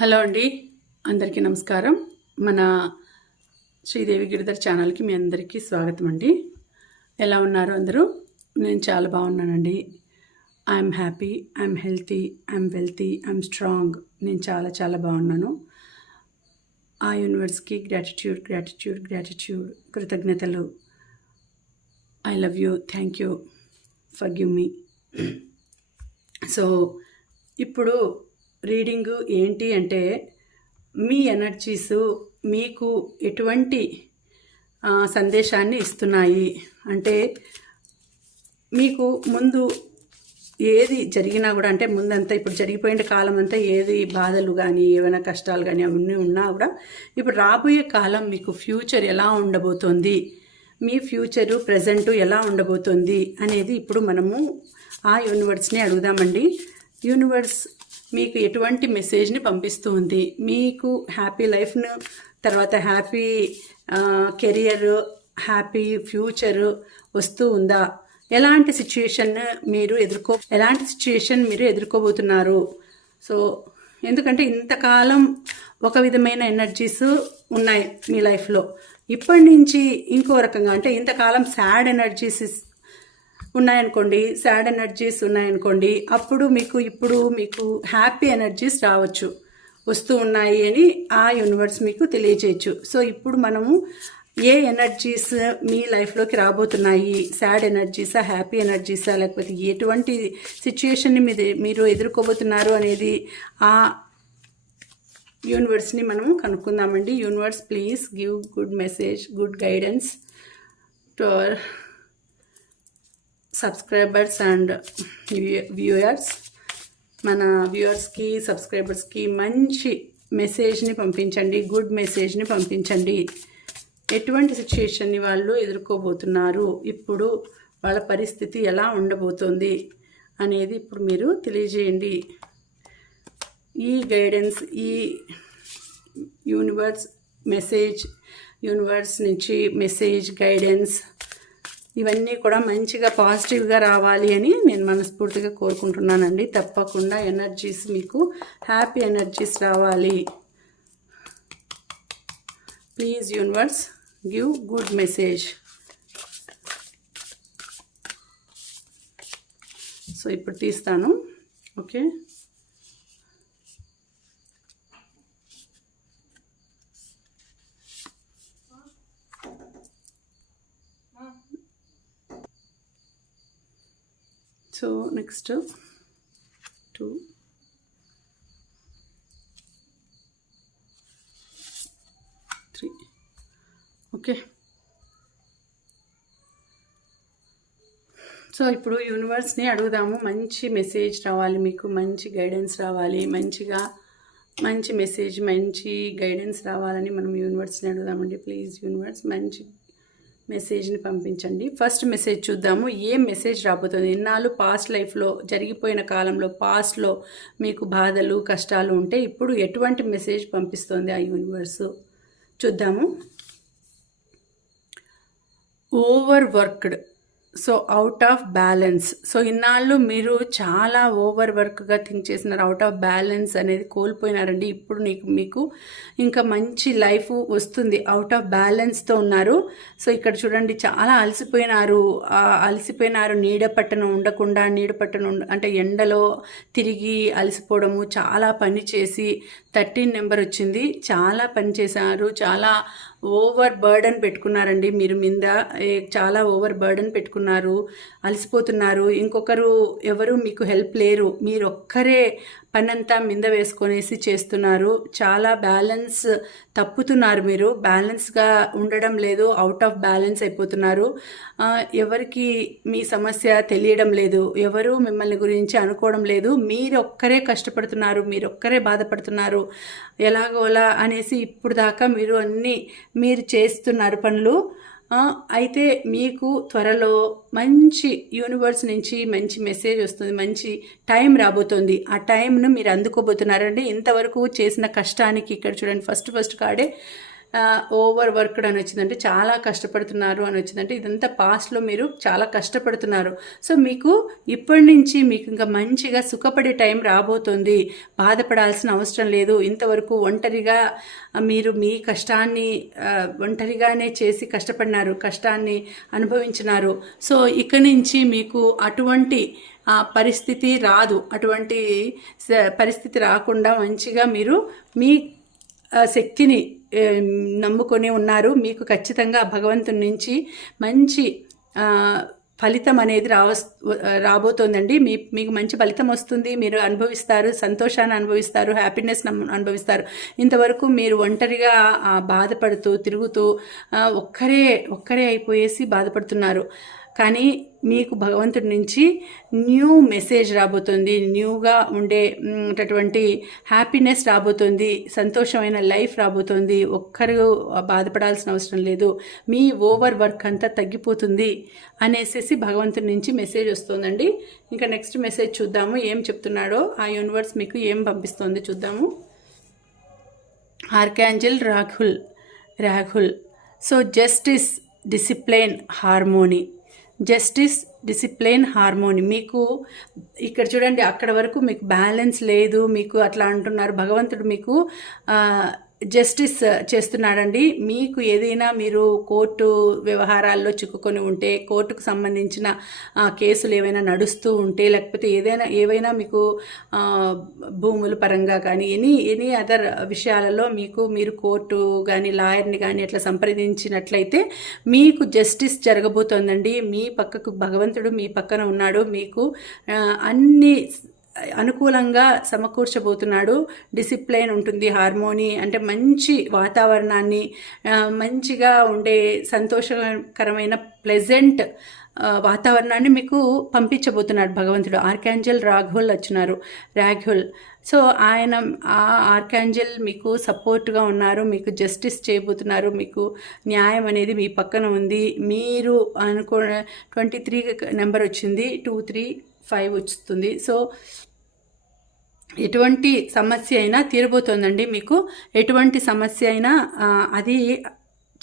Hello అండి. అందరికీ నమస్కారం. మన శ్రీదేవి గిరిధర్ ఛానల్కి మీ అందరికీ స్వాగతం అండి. ఎలా ఉన్నారు అందరూ? నేను చాలా బాగున్నానండి. I'm happy I'm healthy I'm wealthy I'm strong నేను చాలా చాలా బాగున్నాను. ఆ యూనివర్స్కి గ్రాటిట్యూడ్ గ్రాటిట్యూడ్ గ్రాటిట్యూడ్ కృతజ్ఞతలు. I love you thank you for give me so ఇప్పుడు రీడింగ్ ఏంటి అంటే మీ ఎనర్జీస్ మీకు ఎటువంటి సందేశాన్ని ఇస్తున్నాయి. అంటే మీకు ముందు ఏది జరిగినా కూడా అంటే ముందంతా ఇప్పుడు జరిగిపోయిన కాలం అంతా ఏది బాధలు కానీ ఏమైనా కష్టాలు కానీ అవన్నీ ఉన్నా కూడా ఇప్పుడు రాబోయే కాలం మీకు ఫ్యూచర్ ఎలా ఉండబోతోంది? మీ ఫ్యూచరు ప్రజెంటు ఎలా ఉండబోతోంది? అనేది ఇప్పుడు మనము ఆ యూనివర్స్ని అడుగుదామండి. యూనివర్స్ మీకు ఎటువంటి మెసేజ్ని పంపిస్తూ ఉంది మీకు హ్యాపీ లైఫ్ను తర్వాత హ్యాపీ కెరియర్ హ్యాపీ ఫ్యూచర్ వస్తూ ఉందా? ఎలాంటి సిచ్యుయేషన్ మీరు ఎదుర్కో ఎలాంటి సిచ్యుయేషన్ మీరు ఎదుర్కోబోతున్నారు? సో ఎందుకంటే ఇంతకాలం ఒక విధమైన ఎనర్జీస్ ఉన్నాయి మీ లైఫ్లో ఇప్పటి నుంచి ఇంకో రకంగా అంటే ఇంతకాలం సాడ్ ఎనర్జీస్ ఉన్నాయనుకోండి సాడ్ ఎనర్జీస్ ఉన్నాయనుకోండి అప్పుడు మీకు ఇప్పుడు మీకు హ్యాపీ ఎనర్జీస్ రావచ్చు. వస్తూ ఉన్నాయి అని ఆ యూనివర్స్ మీకు తెలియచేయచ్చు సో ఇప్పుడు మనము ఏ ఎనర్జీస్ మీ లైఫ్లోకి రాబోతున్నాయి? సాడ్ ఎనర్జీసా హ్యాపీ ఎనర్జీసా లేకపోతే ఎటువంటి సిచ్యుయేషన్ని మీద మీరు ఎదుర్కోబోతున్నారు అనేది ఆ యూనివర్స్ని మనము కనుక్కుందామండి. Universe please give good message good guidance to our subscribers and viewers మన వ్యూయర్స్కి సబ్స్క్రైబర్స్కి మంచి మెసేజ్ని పంపించండి గుడ్ మెసేజ్ని పంపించండి. ఎటువంటి సిచ్యుయేషన్ని వాళ్ళు ఎదుర్కోబోతున్నారు ఇప్పుడు వాళ్ళ పరిస్థితి ఎలా ఉండబోతోంది అనేది ఇప్పుడు మీరు తెలియజేయండి. ఈ గైడెన్స్ ఈ యూనివర్స్ మెసేజ్ యూనివర్స్ నుంచి మెసేజ్ గైడెన్స్ ఇవన్నీ కూడా మంచిగా పాజిటివ్గా రావాలి అని నేను మనస్ఫూర్తిగా కోరుకుంటున్నానండి. తప్పకుండా ఎనర్జీస్ మీకు హ్యాపీ ఎనర్జీస్ రావాలి. Please universe give good message. So ఇప్పుడు తీస్తాను. Okay? So next two. Three. Okay. So ఇప్పుడు యూనివర్స్ని అడుగుదాము. మంచి మెసేజ్ రావాలి మీకు. మంచి గైడెన్స్ రావాలి. మంచిగా మంచి మెసేజ్ మంచి గైడెన్స్ రావాలని మనం యూనివర్స్ని అడుగుదామండి. ప్లీజ్ యూనివర్స్ మంచి మెసేజ్ని పంపించండి. ఫస్ట్ మెసేజ్ చూద్దాము. ఏ మెసేజ్ రాబోతుంది? ఇన్నాళ్ళు పాస్ట్ లైఫ్లో జరిగిపోయిన కాలంలో పాస్ట్లో మీకు బాధలు కష్టాలు ఉంటే ఇప్పుడు ఎటువంటి మెసేజ్ పంపిస్తుంది ఆ యూనివర్స్? చూద్దాము. Overworked so out of balance so ఇన్నాళ్ళు మీరు చాలా ఓవర్ వర్క్గా థింక్ చేసినారు. అవుట్ ఆఫ్ బ్యాలెన్స్ అనేది కోల్పోయినారండి. ఇప్పుడు నీకు మీకు ఇంకా మంచి లైఫ్ వస్తుంది. అవుట్ ఆఫ్ బ్యాలెన్స్తో ఉన్నారు. సో ఇక్కడ చూడండి చాలా అలసిపోయినారు. అలసిపోయినారు. నీడ పట్టణం ఉండకుండా నీడ పట్టణ ఉండ అంటే ఎండలో తిరిగి అలసిపోవడము చాలా పని చేసి థర్టీన్ నెంబర్ వచ్చింది. చాలా పని చేశారు. చాలా ఓవర్ బర్డన్ పెట్టుకున్నారండి. మీరు మీద చాలా ఓవర్ బర్డన్ పెట్టుకున్నారు అలసిపోతున్నారు. ఇంకొకరు ఎవరు మీకు హెల్ప్ లేరు. మీరు ఒక్కరే పనంతా మింద వేసుకొనేసి చేస్తున్నారు. చాలా బ్యాలెన్స్ తప్పుతున్నారు మీరు. బ్యాలెన్స్గా ఉండడం లేదు. అవుట్ ఆఫ్ బ్యాలెన్స్ అయిపోతున్నారు. ఎవరికి మీ సమస్య తెలియడం లేదు. ఎవరు మిమ్మల్ని గురించి అనుకోవడం లేదు. మీరు ఒక్కరే కష్టపడుతున్నారు. మీరు ఒక్కరే బాధపడుతున్నారు. ఎలాగోలా అనేసి ఇప్పుడు దాకా మీరు అన్నీ మీరు చేస్తున్నారు పనులు. అయితే మీకు త్వరలో మంచి యూనివర్స్ నుంచి మంచి మెసేజ్ వస్తుంది మంచి టైం రాబోతుంది. ఆ టైంను మీరు అందుకోబోతున్నారండి. ఇంతవరకు చేసిన కష్టానికి ఇక్కడ చూడండి first first card over worked అని వచ్చిందంటే చాలా కష్టపడుతున్నారు అని వచ్చిందంటే ఇదంతా పాస్ట్లో మీరు చాలా కష్టపడుతున్నారు. సో మీకు ఇప్పటి నుంచి మీకు ఇంకా మంచిగా సుఖపడే టైం రాబోతుంది. బాధపడాల్సిన అవసరం లేదు. ఇంతవరకు ఒంటరిగా మీరు మీ కష్టాన్ని ఒంటరిగానే చేసి కష్టపడినారు కష్టాన్ని అనుభవించినారు. సో ఇక నుంచి మీకు అటువంటి ఆ, పరిస్థితి రాదు. అటువంటి పరిస్థితి రాకుండా మంచిగా మీరు మీ శక్తిని నమ్ముకొని ఉన్నారు. మీకు ఖచ్చితంగా భగవంతుని నుంచి మంచి ఫలితం అనేది రావస్ రాబోతోందండి. మీ మీకు మంచి ఫలితం వస్తుంది. మీరు అనుభవిస్తారు. సంతోషాన్ని అనుభవిస్తారు. హ్యాపీనెస్ అనుభవిస్తారు. ఇంతవరకు మీరు ఒంటరిగా బాధపడుతూ తిరుగుతూ ఒక్కరే ఒక్కరే అయిపోయేసి బాధపడుతున్నారు. కానీ మీకు భగవంతుడి నుంచి న్యూ మెసేజ్ రాబోతుంది. న్యూగా ఉండేటటువంటి హ్యాపీనెస్ రాబోతుంది. సంతోషమైన లైఫ్ రాబోతుంది. ఒక్కరు బాధపడాల్సిన అవసరం లేదు. మీ ఓవర్ వర్క్ అంతా తగ్గిపోతుంది అనేసి భగవంతుడి నుంచి మెసేజ్ వస్తుందండి. ఇంకా నెక్స్ట్ మెసేజ్ చూద్దాము. ఏం చెప్తున్నాడో ఆ యూనివర్స్ మీకు ఏం పంపిస్తోంది చూద్దాము. Archangel Raguel Raguel so justice discipline harmony. Justice discipline harmony. మీకు ఇక్కడ చూడండి అక్కడ వరకు మీకు బ్యాలెన్స్ లేదు మీకు అట్లా అంటున్నారు. భగవంతుడు మీకు జస్టిస్ uh, చేస్తున్నాడండి. మీకు ఏదైనా మీరు కోర్టు వ్యవహారాల్లో చిక్కుకొని ఉంటే కోర్టుకు సంబంధించిన కేసులు ఏవైనా నడుస్తూ ఉంటే లేకపోతే ఏదైనా ఏవైనా మీకు భూముల పరంగా కానీ ఎనీ ఎనీ అదర్ విషయాలలో మీకు మీరు కోర్టు కానీ లాయర్ని కానీ అట్లా సంప్రదించినట్లయితే మీకు జస్టిస్ జరగబోతోందండి. మీ పక్కకు భగవంతుడు మీ పక్కన ఉన్నాడు. మీకు అన్ని అనుకూలంగా సమకూర్చబోతున్నాడు. డిసిప్లైన్ ఉంటుంది హార్మోని అంటే మంచి వాతావరణాన్ని మంచిగా ఉండే సంతోషకరమైన ప్లెజెంట్ వాతావరణాన్ని మీకు పంపించబోతున్నాడు భగవంతుడు. ఆర్కాంజల్ రాఘుల్ వచ్చినారు రాఘుల్. సో ఆయన ఆ ఆర్కాంజల్ మీకు సపోర్ట్గా ఉన్నారు మీకు జస్టిస్ చేయబోతున్నారు మీకు న్యాయం అనేది మీ పక్కన ఉంది. మీరు అనుకో ట్వంటీ త్రీ నెంబర్ వచ్చింది టూ త్రీ ఫైవ్ వస్తుంది. సో ఎటువంటి సమస్య అయినా తీరబోతోందండి మీకు. ఎటువంటి సమస్య అయినా అది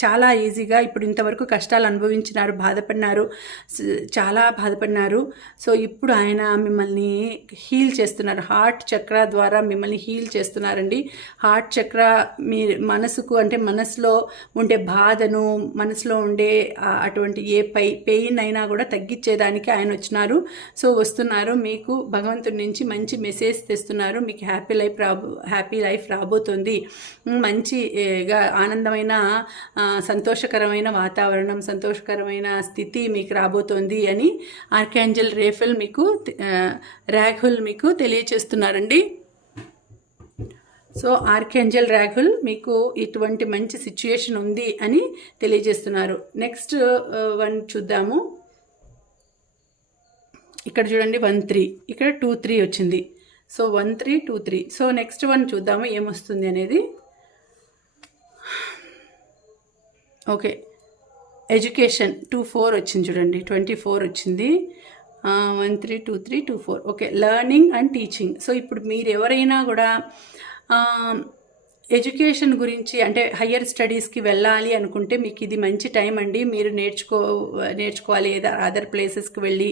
చాలా ఈజీగా ఇప్పుడు ఇంతవరకు కష్టాలు అనుభవించినారు బాధపడినారు చాలా బాధపడినారు. సో ఇప్పుడు ఆయన మిమ్మల్ని హీల్ చేస్తున్నారు. హార్ట్ చక్ర ద్వారా మిమ్మల్ని హీల్ చేస్తున్నారండి. హార్ట్ చక్ర మీ మనసుకు అంటే మనసులో ఉండే బాధను మనసులో ఉండే అటువంటి ఏ పై పెయిన్ అయినా కూడా తగ్గించేదానికి ఆయన వచ్చినారు. సో వస్తున్నారు. మీకు భగవంతుడి నుంచి మంచి మెసేజ్ తెస్తున్నారు. మీకు హ్యాపీ లైఫ్ రాబో హ్యాపీ లైఫ్ రాబోతుంది. మంచిగా ఆనందమైన సంతోషకరమైన వాతావరణం సంతోషకరమైన స్థితి మీకు రాబోతోంది అని ఆర్కాంజల్ రేఫెల్ మీకు రాఘుల్ మీకు తెలియచేస్తున్నారండి. సో ఆర్కేంజల్ రాఘుల్ మీకు ఇటువంటి మంచి సిచ్యుయేషన్ ఉంది అని తెలియజేస్తున్నారు. నెక్స్ట్ వన్ చూద్దాము. ఇక్కడ చూడండి వన్ త్రీ ఇక్కడ టూ త్రీ వచ్చింది. So one three two three so next one చూద్దాము ఏమొస్తుంది అనేది. ఓకే. ఎడ్యుకేషన్ టూ ఫోర్ వచ్చింది చూడండి. ట్వంటీ ఫోర్ వచ్చింది. One three two three two four okay. Learning and teaching so ఇప్పుడు మీరు ఎవరైనా కూడా ఎడ్యుకేషన్ గురించి అంటే హయ్యర్ స్టడీస్కి వెళ్ళాలి అనుకుంటే మీకు ఇది మంచి టైం అండి. మీరు నేర్చుకో నేర్చుకోవాలి. ఏదో అదర్ ప్లేసెస్కి వెళ్ళి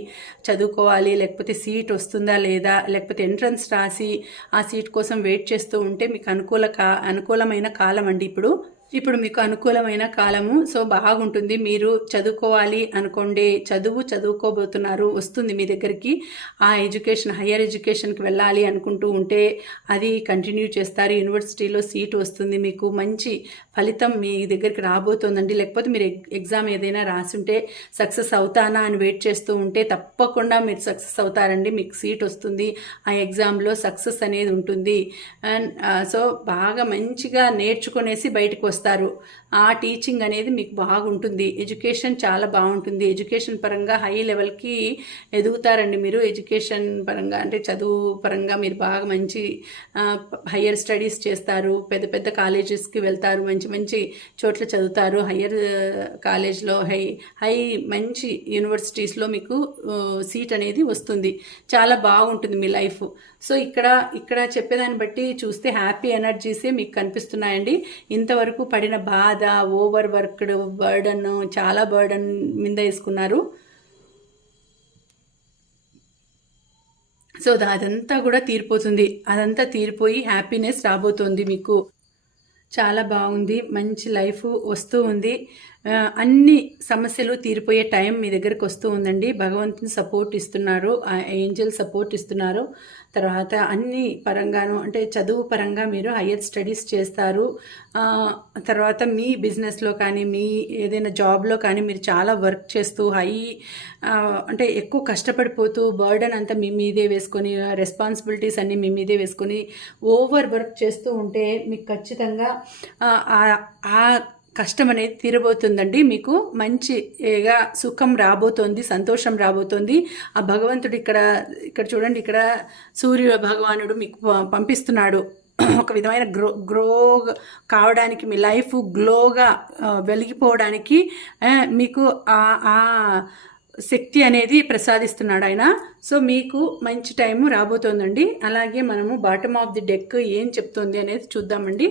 చదువుకోవాలి. లేకపోతే సీట్ వస్తుందా లేదా? లేకపోతే ఎంట్రన్స్ రాసి ఆ సీట్ కోసం వెయిట్ చేస్తూ ఉంటే మీకు అనుకూల కా అనుకూలమైన కాలం అండి ఇప్పుడు. ఇప్పుడు మీకు అనుకూలమైన కాలము. సో బాగుంటుంది. మీరు చదువుకోవాలి అనుకోండి చదువు చదువుకోబోతున్నారు. వస్తుంది మీ దగ్గరికి. ఆ ఎడ్యుకేషన్ హయ్యర్ ఎడ్యుకేషన్కి వెళ్ళాలి అనుకుంటూ ఉంటే అది కంటిన్యూ చేస్తారు. యూనివర్సిటీలో సీట్ వస్తుంది మీకు. మంచి ఫలితం మీ దగ్గరికి రాబోతోందండి. లేకపోతే మీరు ఎగ్జామ్ ఏదైనా రాసుంటే సక్సెస్ అవుతానా అని వెయిట్ చేస్తూ ఉంటే తప్పకుండా మీరు సక్సెస్ అవుతారండి. మీకు సీట్ వస్తుంది. ఆ ఎగ్జామ్లో సక్సెస్ అనేది ఉంటుంది. అండ్ సో బాగా మంచిగా నేర్చుకునేసి బయటకు వస్తారు ఆ టీచింగ్ అనేది మీకు బాగుంటుంది. ఎడ్యుకేషన్ చాలా బాగుంటుంది. ఎడ్యుకేషన్ పరంగా హై లెవెల్కి ఎదుగుతారండి మీరు. ఎడ్యుకేషన్ పరంగా అంటే చదువు పరంగా మీరు బాగా మంచి హయ్యర్ స్టడీస్ చేస్తారు. పెద్ద పెద్ద కాలేజెస్కి వెళ్తారు. మంచి మంచి చోట్ల చదువుతారు. హయ్యర్ కాలేజ్లో హై హై మంచి యూనివర్సిటీస్లో మీకు సీట్ అనేది వస్తుంది. చాలా బాగుంటుంది మీ లైఫ్ సో ఇక్కడ ఇక్కడ చెప్పేదాన్ని బట్టి చూస్తే హ్యాపీ ఎనర్జీసే మీకు కనిపిస్తున్నాయండి. ఇంతవరకు పడిన బాధ ఓవర్ వర్క్డ్ బర్డన్ చాలా బర్డన్ మీద వేసుకున్నారు. సో అదంతా కూడా తీరిపోతుంది. అదంతా తీరిపోయి హ్యాపీనెస్ రాబోతుంది మీకు. చాలా బాగుంది. మంచి లైఫ్ వస్తూ ఉంది. అన్ని సమస్యలు తీరిపోయే టైం మీ దగ్గరకు వస్తూ ఉందండి. భగవంతుని సపోర్ట్ ఇస్తున్నారు. ఆ ఏంజల్ సపోర్ట్ ఇస్తున్నారు. తర్వాత అన్ని పరంగాను అంటే చదువు పరంగా మీరు హయ్యర్ స్టడీస్ చేస్తారు. తర్వాత మీ బిజినెస్లో కానీ మీ ఏదైనా జాబ్లో కానీ మీరు చాలా వర్క్ చేస్తూ హై అంటే ఎక్కువ కష్టపడిపోతూ బర్డన్ అంతా మీ మీదే వేసుకొని రెస్పాన్సిబిలిటీస్ అన్నీ మీ మీదే వేసుకొని ఓవర్ వర్క్ చేస్తూ ఉంటే మీకు ఖచ్చితంగా ఆ- ఆ కష్టం అనేది తీరబోతుందండి. మీకు మంచిగా సుఖం రాబోతోంది సంతోషం రాబోతోంది. ఆ భగవంతుడు ఇక్కడ ఇక్కడ చూడండి ఇక్కడ సూర్య భగవానుడు మీకు పంపిస్తున్నాడు. ఒక విధమైన గ్రో గ్రో కావడానికి మీ లైఫ్ గ్లోగా వెలిగిపోవడానికి మీకు ఆ ఆ శక్తి అనేది ప్రసాదిస్తున్నాడు ఆయన. సో మీకు మంచి టైం రాబోతోందండి. అలాగే మనము బాటమ్ ఆఫ్ ది డెక్ ఏం చెప్తుంది అనేది చూద్దామండి.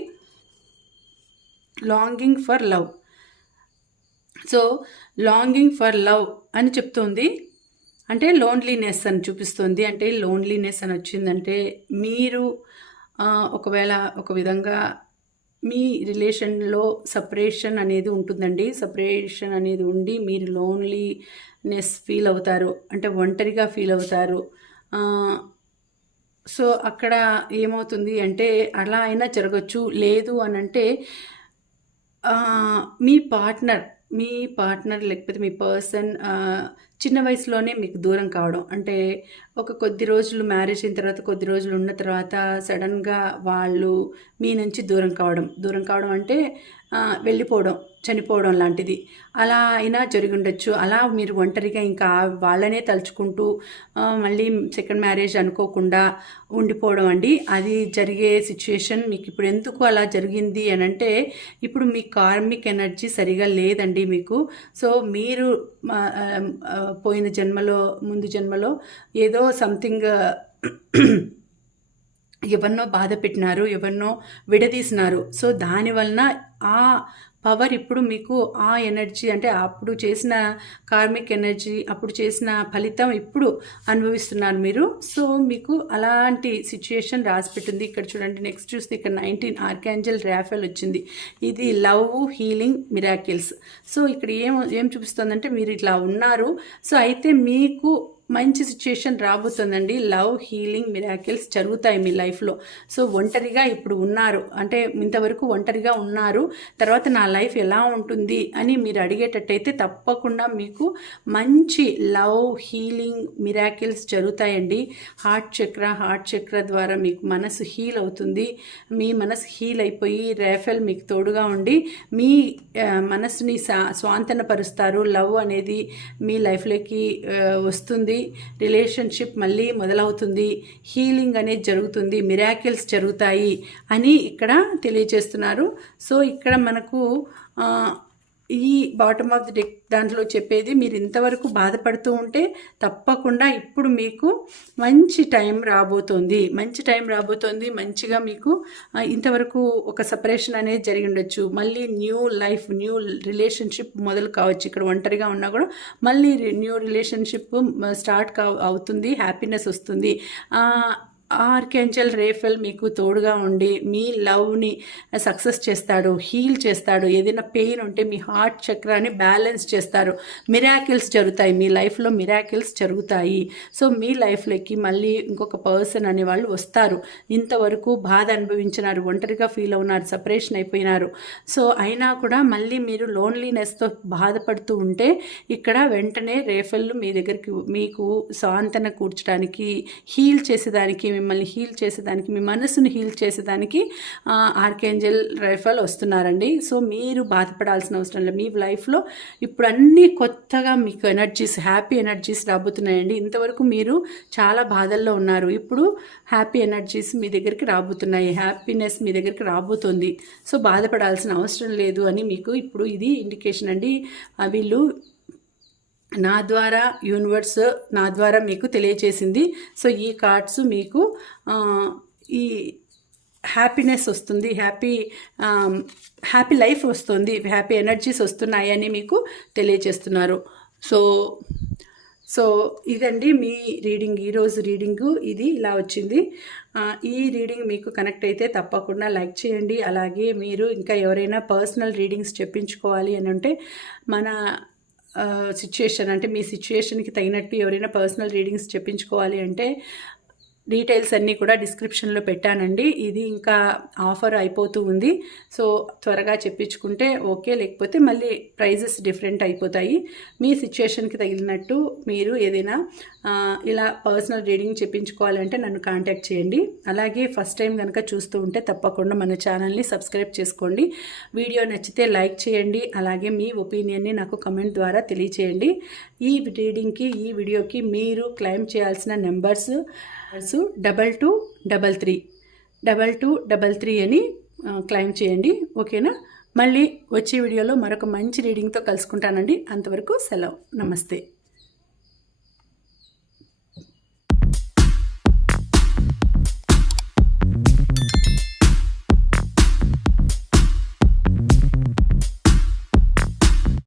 Longing for love so longing for love అని చెప్తుంది. అంటే లోన్లీనెస్ అని చూపిస్తుంది. అంటే లోన్లీనెస్ అని వచ్చిందంటే మీరు ఒకవేళ ఒక విధంగా మీ రిలేషన్లో సపరేషన్ అనేది ఉంటుందండి. సపరేషన్ అనేది ఉండి మీరు లోన్లీనెస్ ఫీల్ అవుతారు. అంటే ఒంటరిగా ఫీల్ అవుతారు. సో అక్కడ ఏమవుతుంది అంటే అలా అయినా జరగచ్చు. లేదు అని అంటే మీ పార్ట్నర్ మీ పార్ట్నర్ లేకపోతే మీ పర్సన్ చిన్న వయసులోనే మీకు దూరం కావడం. అంటే ఒక కొద్ది రోజులు మ్యారేజ్ అయిన తర్వాత కొద్ది రోజులు ఉన్న తర్వాత సడన్గా వాళ్ళు మీ నుంచి దూరం కావడం. దూరం కావడం అంటే వెళ్ళిపోవడం చనిపోవడం లాంటిది. అలా అయినా జరిగి ఉండొచ్చు అలా మీరు ఒంటరిగా ఇంకా వాళ్ళనే తలుచుకుంటూ మళ్ళీ సెకండ్ మ్యారేజ్ అనుకోకుండా ఉండిపోవడం అండి. అది జరిగే సిచ్యుయేషన్ మీకు ఇప్పుడు ఎందుకు అలా జరిగింది అని అంటే ఇప్పుడు మీ కార్మిక్ ఎనర్జీ సరిగా లేదండి మీకు. సో మీరు పోయిన జన్మలో ముందు జన్మలో ఏదో సంథింగ్ ఎవరినో బాధ పెట్టినారు ఎవరినో విడదీసినారు. సో దాని వలన ఆ పవర్ ఇప్పుడు మీకు ఆ ఎనర్జీ అంటే అప్పుడు చేసిన కార్మిక్ ఎనర్జీ అప్పుడు చేసిన ఫలితం ఇప్పుడు అనుభవిస్తున్నారు మీరు. సో మీకు అలాంటి సిచ్యుయేషన్ రాసిపెట్టింది ఇక్కడ చూడండి నెక్స్ట్ చూస్తే ఇక్కడ నైన్టీన్ ఆర్కాంజల్ రాఫెల్ వచ్చింది. ఇది లవ్ హీలింగ్ మిరాకిల్స్ సో ఇక్కడ ఏం ఏం చూపిస్తుందంటే మీరు ఇట్లా ఉన్నారు. సో అయితే మీకు మంచి సిచ్యుయేషన్ రాబోతుందండి. లవ్ హీలింగ్ మిరాకిల్స్ జరుగుతాయి మీ లైఫ్లో సో ఒంటరిగా ఇప్పుడు ఉన్నారు. అంటే ఇంతవరకు ఒంటరిగా ఉన్నారు. తర్వాత నా లైఫ్ ఎలా ఉంటుంది అని మీరు అడిగేటట్టయితే తప్పకుండా మీకు మంచి లవ్ హీలింగ్ మిరాకిల్స్ జరుగుతాయండి. హార్ట్ చక్ర హార్ట్ చక్ర ద్వారా మీకు మనసు హీల్ అవుతుంది. మీ మనసు హీల్ అయిపోయి రేఫెల్ మీకు తోడుగా ఉండి మీ మనసుని సా స్వాంతనపరుస్తారు. లవ్ అనేది మీ లైఫ్లోకి వస్తుంది. జరుగుతుంది. రిలేషన్షిప్ మళ్ళీ మొదలవుతుంది. హీలింగ్ అనేది జరుగుతుంది. మిరాకిల్స్ జరుగుతాయి అని ఇక్కడ తెలియజేస్తున్నారు. సో ఇక్కడ మనకు ఈ బాటమ్ ఆఫ్ ది డెక్ దాంట్లో చెప్పేది మీరు ఇంతవరకు బాధపడుతూ ఉంటే తప్పకుండా ఇప్పుడు మీకు మంచి టైం రాబోతోంది. మంచి టైం రాబోతోంది. మంచిగా మీకు ఇంతవరకు ఒక సపరేషన్ అనేది జరిగి ఉండొచ్చు. మళ్ళీ న్యూ లైఫ్ న్యూ రిలేషన్షిప్ మొదలు కావచ్చు. ఇక్కడ ఒంటరిగా ఉన్నా కూడా మళ్ళీ న్యూ రిలేషన్షిప్ స్టార్ట్ కా అవుతుంది. హ్యాపీనెస్ వస్తుంది. ఆర్కేంజల్ రేఫెల్ మీకు తోడుగా ఉండి మీ లవ్ని సక్సెస్ చేస్తాడు హీల్ చేస్తాడు. ఏదైనా పెయిన్ ఉంటే మీ హార్ట్ చక్రాన్ని బ్యాలెన్స్ చేస్తారు. మిరాకిల్స్ జరుగుతాయి. మీ లైఫ్లో మిరాకిల్స్ జరుగుతాయి. సో మీ లైఫ్లోకి మళ్ళీ ఇంకొక పర్సన్ అనే వాళ్ళు వస్తారు. ఇంతవరకు బాధ అనుభవించినారు ఒంటరిగా ఫీల్ అవునారు సపరేషన్ అయిపోయినారు. సో అయినా కూడా మళ్ళీ మీరు లోన్లీనెస్తో బాధపడుతూ ఉంటే ఇక్కడ వెంటనే రేఫెల్ మీ దగ్గరికి మీకు సాంతన కూర్చడానికి హీల్ చేసేదానికి మిమ్మల్ని హీల్ చేసేదానికి మీ మనసును హీల్ చేసేదానికి ఆర్కేంజల్ రైఫల్ వస్తున్నారండి. సో మీరు బాధపడాల్సిన అవసరం లేదు. మీ లైఫ్లో ఇప్పుడు అన్నీ కొత్తగా మీకు ఎనర్జీస్ హ్యాపీ ఎనర్జీస్ రాబోతున్నాయండి. ఇంతవరకు మీరు చాలా బాధల్లో ఉన్నారు. ఇప్పుడు హ్యాపీ ఎనర్జీస్ మీ దగ్గరికి రాబోతున్నాయి. హ్యాపీనెస్ మీ దగ్గరికి రాబోతుంది. సో బాధపడాల్సిన అవసరం లేదు అని మీకు ఇప్పుడు ఇది ఇండికేషన్ అండి. వీళ్ళు నా ద్వారా యూనివర్స్ నా ద్వారా మీకు తెలియచేసింది. సో ఈ కార్డ్స్ మీకు ఈ హ్యాపీనెస్ వస్తుంది. హ్యాపీ హ్యాపీ లైఫ్ వస్తుంది. హ్యాపీ ఎనర్జీస్ వస్తున్నాయని మీకు తెలియజేస్తున్నారు సో సో ఇదండి మీ రీడింగ్ ఈరోజు రీడింగు ఇది ఇలా వచ్చింది. ఈ రీడింగ్ మీకు కనెక్ట్ అయితే తప్పకుండా లైక్ చేయండి. అలాగే మీరు ఇంకా ఎవరైనా పర్సనల్ రీడింగ్స్ చెప్పించుకోవాలి అని అంటే మన సిచ్యుయేషన్ అంటే మీ సిచ్యుయేషన్కి తగినట్టు ఎవరైనా పర్సనల్ రీడింగ్స్ చెప్పించుకోవాలి అంటే డీటెయిల్స్ అన్నీ కూడా డిస్క్రిప్షన్లో పెట్టానండి. ఇది ఇంకా ఆఫర్ అయిపోతూ ఉంది. సో త్వరగా చెప్పించుకుంటే ఓకే లేకపోతే మళ్ళీ ప్రైజెస్ డిఫరెంట్ అయిపోతాయి. మీ సిచ్యుయేషన్కి తగిలినట్టు మీరు ఏదైనా ఇలా పర్సనల్ రీడింగ్ చెప్పించుకోవాలంటే నన్ను కాంటాక్ట్ చేయండి. అలాగే ఫస్ట్ టైం కనుక చూస్తూ ఉంటే తప్పకుండా మన ఛానల్ని సబ్స్క్రైబ్ చేసుకోండి. వీడియో నచ్చితే లైక్ చేయండి. అలాగే మీ ఒపీనియన్ని నాకు కమెంట్ ద్వారా తెలియచేయండి. ఈ రీడింగ్కి ఈ వీడియోకి మీరు క్లెయిమ్ చేయాల్సిన numbers double two double three. Double two double three అని క్లెయిమ్ చేయండి. ఓకేనా? మళ్ళీ వచ్చే వీడియోలో మరొక మంచి రీడింగ్తో కలుసుకుంటానండి. అంతవరకు సెలవు. నమస్తే.